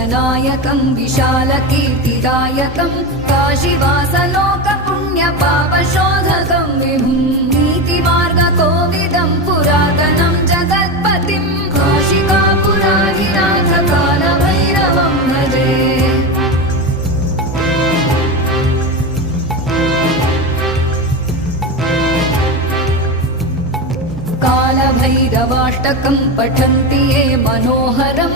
लोकनायकं विशालकीर्तिदायकं काशीवासलोकपुण्यपापशोधकं विभुं नीतिमार्गकोविदं पुरातनं जगत्पतिं काशिकापुराधिनाथ कालभैरवं भजे। कालभैरवाष्टकं पठन्ति ये मनोहरं